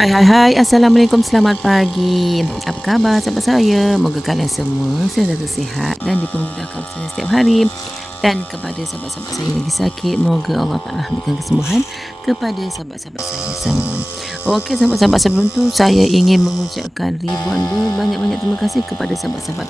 Hai, Assalamualaikum, selamat pagi. Apa khabar sahabat saya? Moga kalian semua sentiasa sihat dan dipermudahkan usaha setiap hari. Dan kepada sahabat-sahabat saya yang lagi sakit, moga Allah Ta'ala berikan kesembuhan kepada sahabat-sahabat saya semua. Okey sahabat-sahabat, sebelum tu saya ingin mengucapkan ribuan berbanyak-banyak terima kasih kepada sahabat-sahabat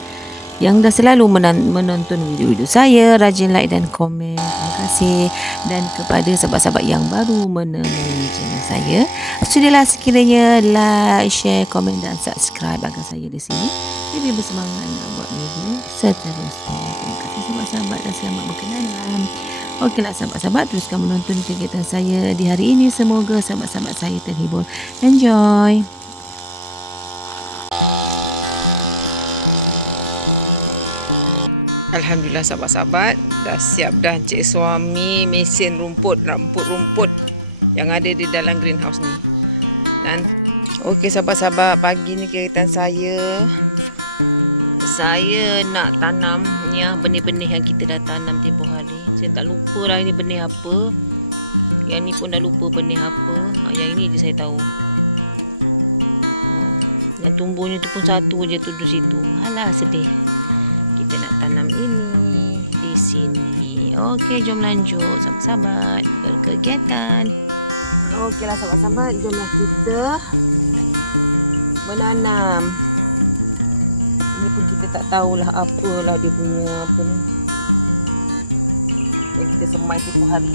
yang dah selalu menonton video-video saya, rajin like dan komen. Terima kasih. Dan kepada sahabat-sahabat yang baru menemui channel saya, sudilah sekiranya like, share, komen dan subscribe agar saya di sini lebih bersemangat nak buat video seterusnya. Terima kasih sahabat-sahabat dan selamat berkenalan. Okeylah sahabat-sahabat, teruskan menonton kegiatan saya di hari ini. Semoga sahabat-sahabat saya terhibur. Enjoy. Alhamdulillah sahabat-sahabat, dah siap dah Encik Suami mesin rumput yang ada di dalam greenhouse ni. Okey sahabat-sahabat, pagi ni kegiatan saya nak tanam ni benih-benih yang kita dah tanam tempoh hari. Saya tak lupa lah ini benih apa. Yang ni pun dah lupa benih apa. Yang ini je saya tahu. Yang tumbuhnya tu pun satu je tu di situ. Alah sedih. Kita nak tanam ini di sini. Okey, jom lanjut sahabat-sahabat berkegiatan. Okeylah sahabat-sahabat, jomlah kita menanam. Ini pun kita tak tahulah apalah dia punya apa ni. Yang kita semai tempoh hari.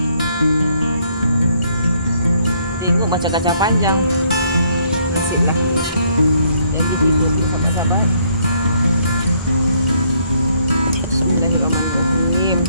Tengok macam kacang panjang. Nasiblah. Janji hidup ni sahabat-sahabat. Bismillahirrahmanirrahim.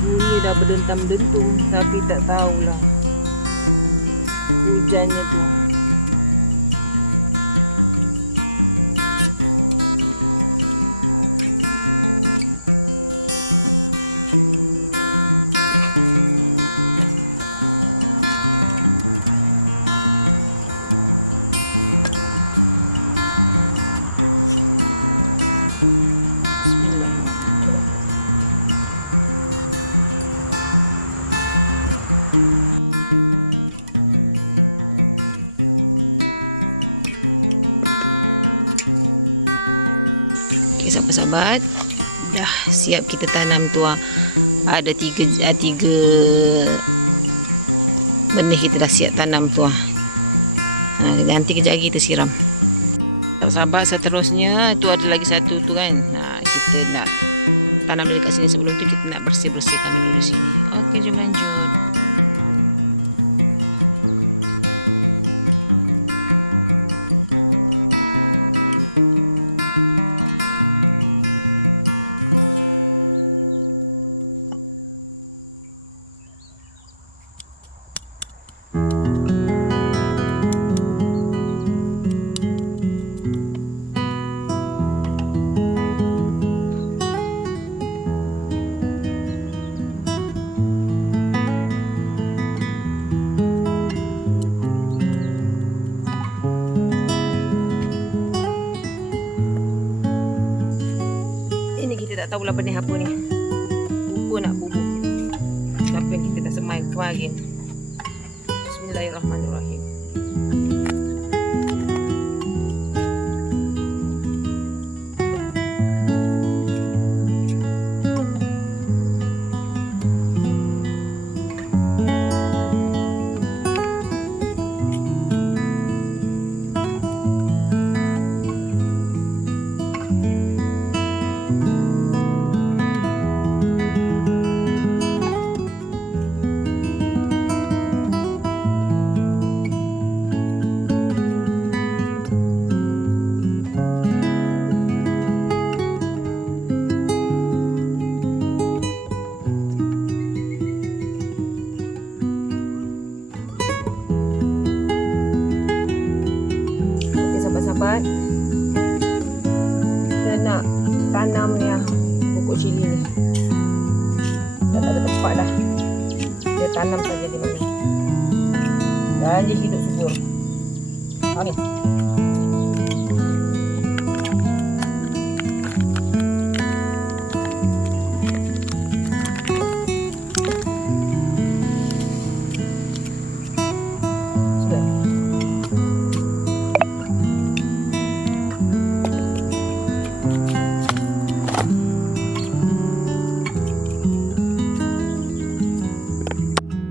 Bunyi dah berdentam-dentum, tapi tak tahulah hujannya tu. Okay, sahabat-sahabat, dah siap kita tanam tu. Ada tiga benih kita dah siap tanam tu. Nanti kejap lagi kita siram. Sahabat-sahabat, seterusnya tu ada lagi satu tu kan. Kita nak tanam dekat sini. Sebelum tu kita nak bersihkan dulu di sini. Okey, jom lanjut. Kita tak tahulah benih apa ni. Lupa nak bubuk. Tapi yang kita dah semai kemarin. Bismillahirrahmanirrahim. sahabat-sahabat, kita nak tanam ni pokok cili ni. Dah tak ada tempat dah. Dia tanam saja di mana. Dan dia hidup subur. Ni.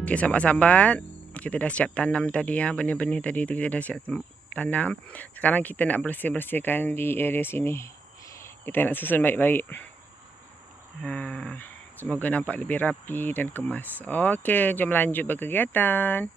Okay, sahabat-sahabat, kita dah siap tanam tadi ya, benih-benih tadi tu kita dah siap tanam. Sekarang kita nak bersih-bersihkan di area sini. Kita nak susun baik-baik. Semoga nampak lebih rapi dan kemas. Okey, jom lanjut berkegiatan.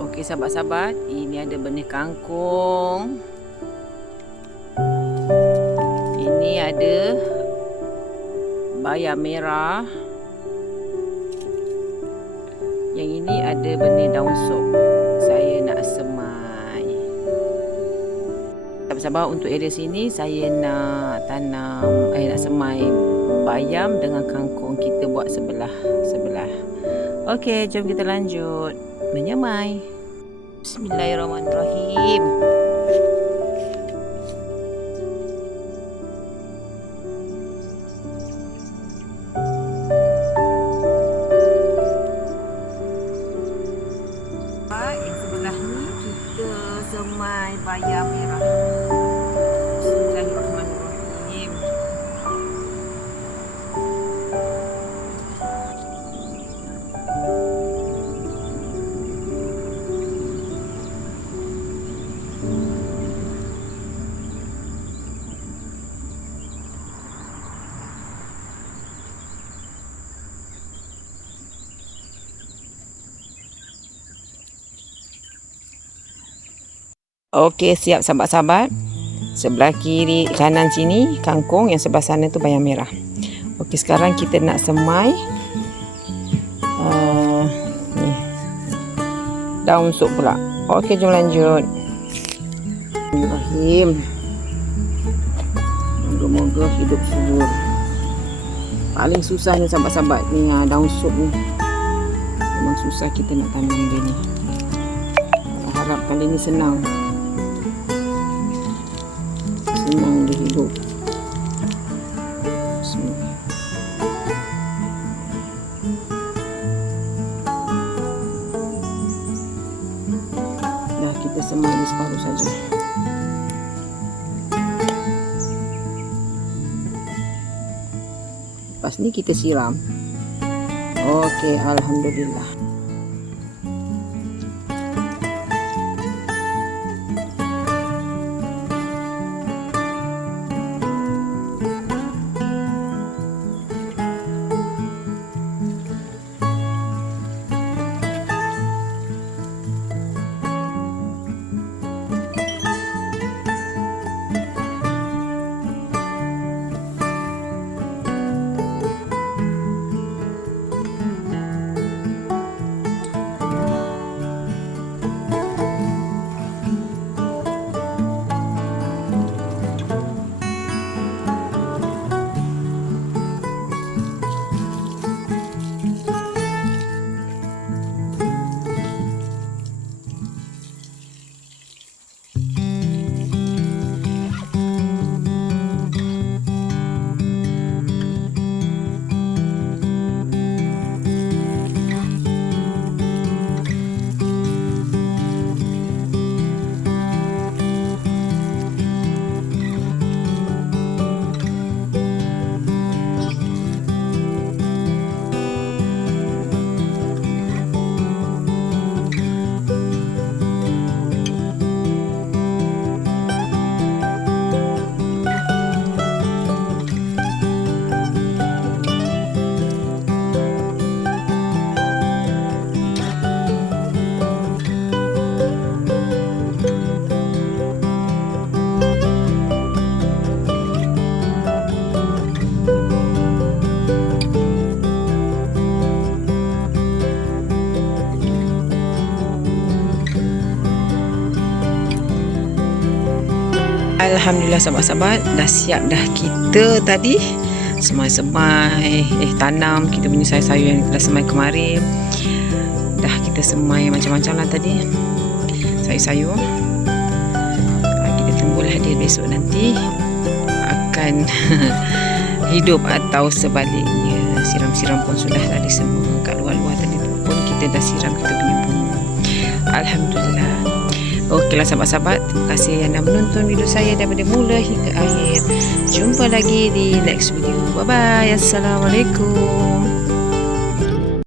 Okey sahabat-sahabat, ini ada benih kangkung. Ini ada bayam merah. Yang ini ada benih daun sop. Saya nak semai. Sahabat-sahabat, untuk area sini saya nak tanam, nak semai bayam dengan kangkung. Kita buat sebelah. Okey, jom kita lanjut menyemai. Bismillahirrahmanirrahim. Yang sebelah ni kita semai bayam merah. Bismillahirrahmanirrahim. Okey, siap sahabat-sahabat. Sebelah kiri kanan sini kangkung, yang sebelah sana tu bayam merah. Okey, sekarang kita nak semai ni daun sop pula. Okey, jom lanjut. Bismillahirrahmanirrahim. Moga-moga hidup subur. Paling susah ni sahabat-sahabat ni daun sop ni. Memang susah kita nak tanam dia ni. Harap kali ni senang. Senang dia hidup. Bismillah. Dah, kita semai ni separuh saja. Lepas ni kita siram. Okey, alhamdulillah. Alhamdulillah sahabat-sahabat, dah siap dah kita tadi semai-semai tanam kita punya sayur-sayur yang dah semai kemarin. Dah kita semai macam-macam lah tadi sayur-sayur. Kita tunggulah dia besok nanti akan hidup atau sebaliknya. Siram-siram pun sudah tadi semua. Kat luar-luar tadi pun kita dah siram kita punya bunga. Okeylah sahabat-sahabat, terima kasih yang dah menonton video saya daripada mula hingga akhir. Jumpa lagi di next video. Bye bye. Assalamualaikum.